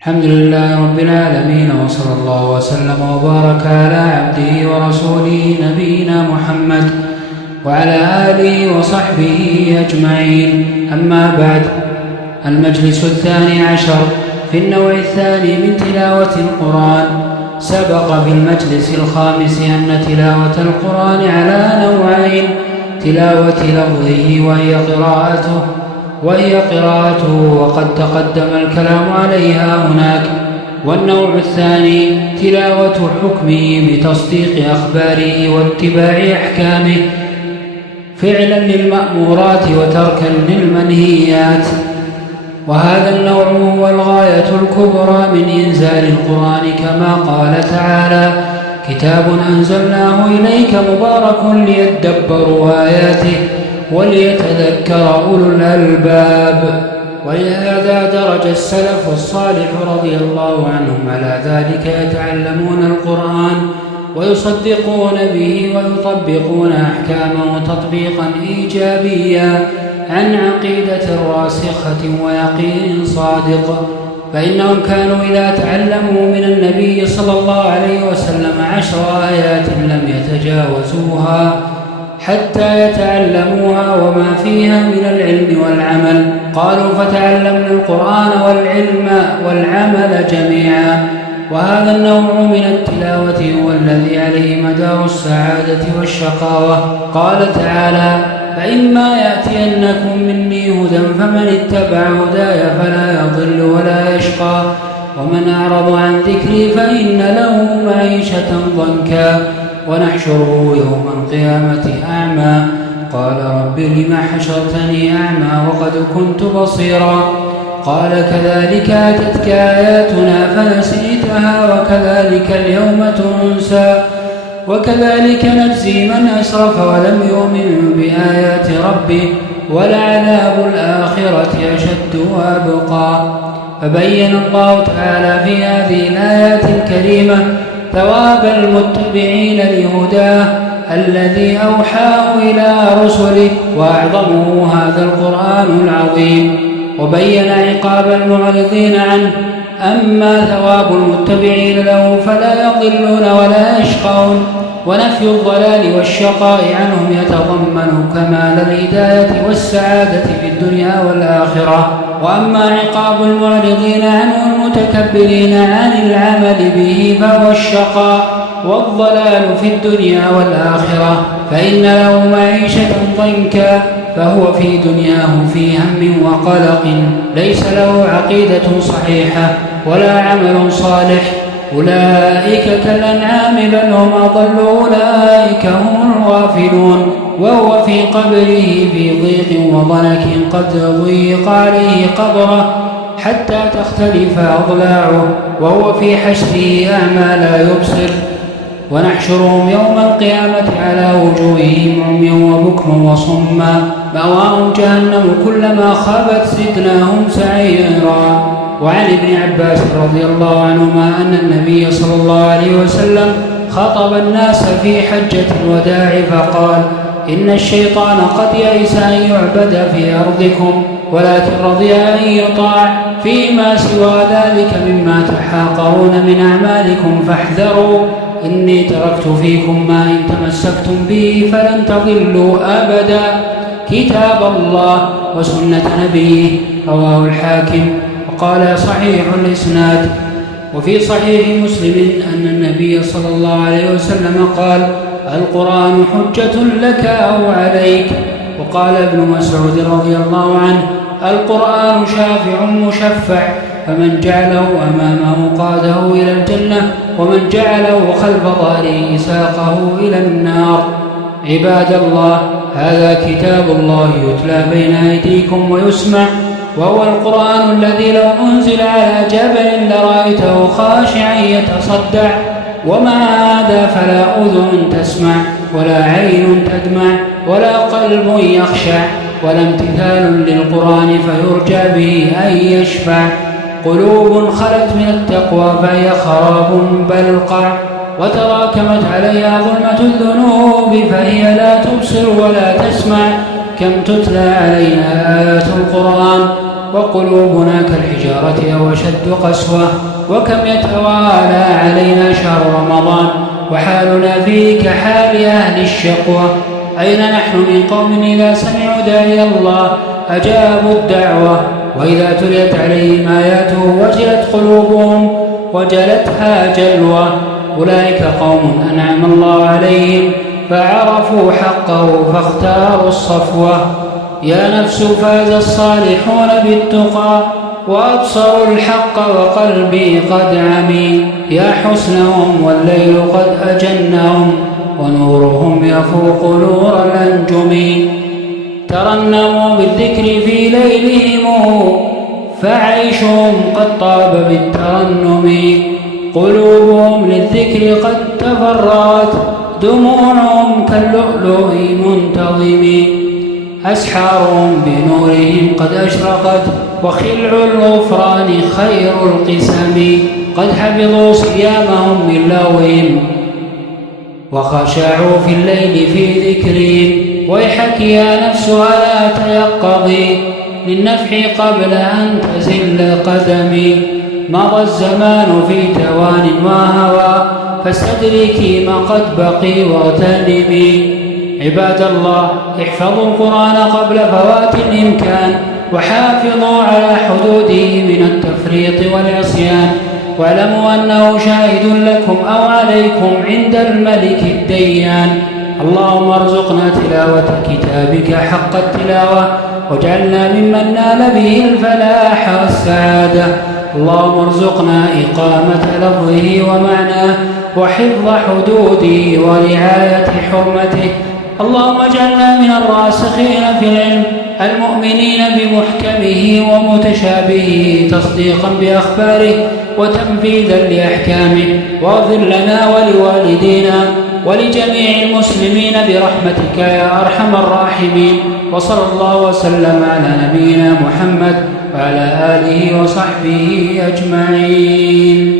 الحمد لله رب العالمين، وصلى الله وسلم وبارك على عبده ورسوله نبينا محمد وعلى آله وصحبه أجمعين. أما بعد، المجلس 12 في النوع الثاني من تلاوة القرآن. سبق في المجلس 5 أن تلاوة القرآن على نوعين: تلاوة لفظه وهي قراءته وقد تقدم الكلام عليها هناك. والنوع الثاني تلاوة حكمه بتصديق أخباره واتباع أحكامه، فعلا للمأمورات وتركا للمنهيات. وهذا النوع هو الغاية الكبرى من إنزال القرآن، كما قال تعالى: كتاب أنزلناه إليك مبارك ليدبروا آياته وليتذكر أولو الألباب. ولهذا درج السلف الصالح رضي الله عنهم على ذلك، يتعلمون القرآن ويصدقون به ويطبقون أحكامه تطبيقا إيجابيا عن عقيدة راسخة ويقين صادق. فإنهم كانوا إذا تعلموا من النبي صلى الله عليه وسلم 10 آيات لم يتجاوزوها حتى يتعلموها وما فيها من العلم والعمل. قالوا: فتعلمنا القرآن والعمل جميعا. وهذا النوع من التلاوة هو الذي عليه مدار السعادة والشقاوة. قال تعالى: فإما يأتينكم مني هدى فمن اتبع هداي فلا يضل ولا يشقى، ومن أعرض عن ذكري فإن له معيشة ضنكا ونحشره يوم القيامة أعمى. قال: رب لم حشرتني أعمى وقد كنت بصيرا. قال: كذلك أتتك آياتنا فنسيتها وكذلك اليوم تنسى. وكذلك نجزي من أسرف ولم يؤمن بآيات ربه، ولعذاب الآخرة أشد وأبقى. فبين الله تعالى في هذه الآيات الكريمة ثواب المتبعين لهداه الذي أوحاه إلى رسله، وأعظمه هذا القرآن العظيم. وبين عقاب المعرضين عنه. أما ثواب المتبعين له فلا يضلون ولا يشقون. ونفي الضلال والشقاء عنهم يتضمن كمال الهداية والسعادة في الدنيا والآخرة. وأما عقاب المعرضين عنه المتكبرين عن العمل به فهو الشقاء والضلال في الدنيا والآخرة، فإن له معيشة ضنكا، فهو في دنياه في هم وقلق، ليس له عقيدة صحيحة ولا عمل صالح. أولئك كالأنعام بل هم أضل، أولئك هم الغافلون. وهو في قبره في ضيق وضنك، قد ضيق عليه قبره حتى تختلف أضلاعه، وهو في حشره أعمى لا يبصر. ونحشرهم يوم القيامة على وجوههم عميا وبكما وصما، مأواهم جهنم كلما خابت زدناهم سعيرا. وعن ابن عباس رضي الله عنهما أن النبي صلى الله عليه وسلم خطب الناس في حجة الوداع فقال: إن الشيطان قد يئس أن يعبد في أرضكم، ولكن رضي أن يطاع فيما سوى ذلك مما تحاقرون من أعمالكم، فاحذروا. إني تركت فيكم ما إن تمسكتم به فلن تضلوا أبدا: كتاب الله وسنة نبيه. رواه الحاكم. وقال: صحيح الإسناد. وفي صحيح مسلم أن النبي صلى الله عليه وسلم قال: القرآن حجة لك أو عليك. وقال ابن مسعود رضي الله عنه: القرآن شافع مشفع، فمن جعله أمامه قاده إلى الجنة، ومن جعله خلف ظهره ساقه إلى النار. عباد الله، هذا كتاب الله يتلى بين أيديكم ويسمع، وهو القرآن الذي لو أنزل على جبل لرأيته خاشعا يتصدع. ومع هذا فلا أذن تسمع ولا عين تدمع ولا قلب يخشع، ولا امتثال للقرآن فيرجى به أن يشفع. قلوب خلت من التقوى فهي خراب بلقع، وتراكمت عليها ظلمة الذنوب فهي لا تبصر ولا تسمع. كم تتلى علينا آيات القرآن وقلوبنا كالحجارة أو أشد قسوة. وكم يتوالى علينا شهر رمضان وحالنا فيه كحال أهل الشقوة. أين نحن من قوم إذا سمعوا داعي الله أجابوا الدعوة، وإذا تليت عليهم آياته وجلت قلوبهم وجلتها جلوة. أولئك قوم أنعم الله عليهم فعرفوا حقه فاختاروا الصفوة. يا نفس فاز الصالحون بالتقى وأبصروا الحق وقلبي قد عمي. يا حسنهم والليل قد أجنهم ونورهم يفوق نور الأنجم. ترنموا بالذكر في ليلهم فعيشهم قد طاب بالترنم. قلوبهم للذكر قد تفرات دموعهم كاللؤلؤ منتظم. أسحارهم بنورهم قد أشرقت وخلع الغفران خير القسم. قد حفظوا صيامهم من لغوهم وخشعوا في الليل في ذكرهم. ويحك يا نفس ألا تيقظي للنفح قبل أن تزل قدمي. مضى الزمان في توان وهوى فاستدركي ما قد بقي واغتنمي. عباد الله احفظوا القرآن قبل فوات الإمكان وحافظوا على حدوده من التفريط والعصيان. واعلموا أنه شاهد لكم أو عليكم عند الملك الديان. اللهم ارزقنا تلاوة كتابك حق التلاوة واجعلنا ممن نال به الفلاح والسعادة. اللهم ارزقنا إقامة لفظه ومعناه وحفظ حدوده ورعاية حرمته. اللهم اجعلنا من الراسخين في العلم المؤمنين بمحكمه ومتشابهه تصديقا بأخباره وتنفيذا لأحكامه. واغفر لنا ولوالدينا ولجميع المسلمين برحمتك يا أرحم الراحمين. وصلى الله وسلم على نبينا محمد وعلى آله وصحبه أجمعين.